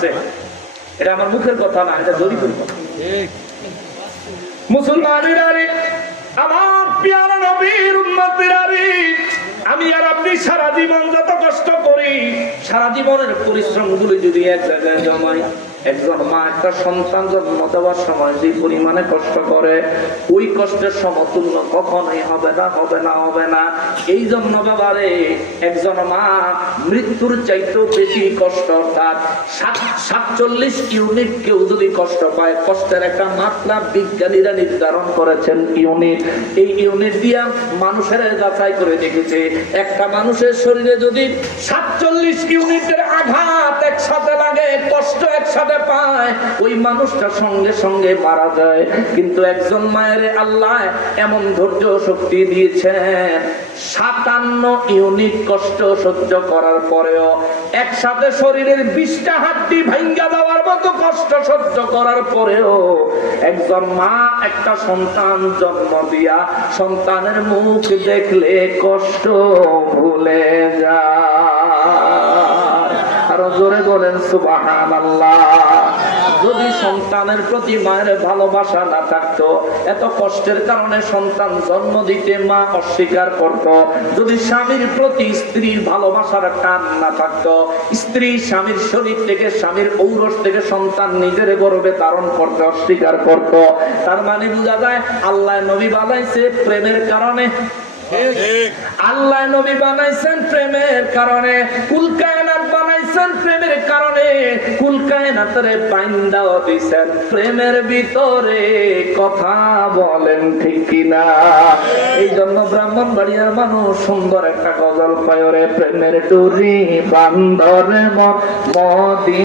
আসছে, এটা আমার মুখের কথা না, এটা জরিপের কথা। মুসলমানেরা রে, আমার প্রিয় নবীর উম্মতেরা রে, আমি আর আপনি সারা জীবন যত কষ্ট করি, সারা জীবনের পরিশ্রম গুলি যদি এক জায়গায় জমাই, একজন মা একটা সন্তান জন্ম দেওয়ার সময় যে পরিমাণে কষ্ট করে, ওই কষ্টের সমতুল্য কখনোই হবে না, হবে না, হবে না। এই জন্য বাবারে, একজন মা মৃত্যুর চাইতেও বেশি কষ্ট, তার 47 ইউনিট কেউ যদি কষ্ট পায়, কষ্টের একটা মাত্রা বিজ্ঞানীরা নির্ধারণ করেছেন ইউনিট। এই ইউনিট দিয়া মানুষের যাচাই করে দেখেছে, একটা মানুষের শরীরে যদি 47 ইউনিটের আঘাত একসাথে লাগে, কষ্ট একসাথে পায়, ওই মানুষটা সঙ্গে সঙ্গে মারা যায়। কিন্তু একজন মায়ের আল্লাহ এমন ধৈর্য শক্তি দিয়েছেন, 57 ইউনিট কষ্ট সহ্য করার পরেও, একসাথে শরীরের 20টা হাড্ডি ভাঙ্গা দেওয়ার মতো কষ্ট সহ্য করার পরেও, একজন মা একটা সন্তান জন্ম দিয়া সন্তানের মুখ দেখলে কষ্ট ভুলে যায়। আরো জোরে বলেন সুবহানাল্লাহ। যদি সন্তানের প্রতি মায়ের ভালোবাসা না থাকতো, এত কষ্টের কারণে সন্তান জন্ম দিতে মা অস্বীকার করত। যদি স্বামীর প্রতি স্ত্রীর ভালোবাসার টান না থাকতো, স্ত্রী স্বামীর শরীর থেকে, স্বামীর ঔরস থেকে সন্তান নিজের গর্ভে ধারণ করতে অস্বীকার করত। তার মানে বোঝা যায় আল্লাহ নবী বানাইছে প্রেমের কারণে, আল্লাহ নবী বানাইছেন প্রেমের কারণে, কুল কায়নাত বানাইছেন প্রেমের কারণে, কুল কায়নাতরে বাইন্দাও দিছেন প্রেমের ভিতরে। কথা বলেন ঠিক কিনা? এই জন্য ব্রাহ্মণবাড়িয়ার মানুষ সুন্দর একটা গজল পায় রে, প্রেমের টুরি বান্দরে মদি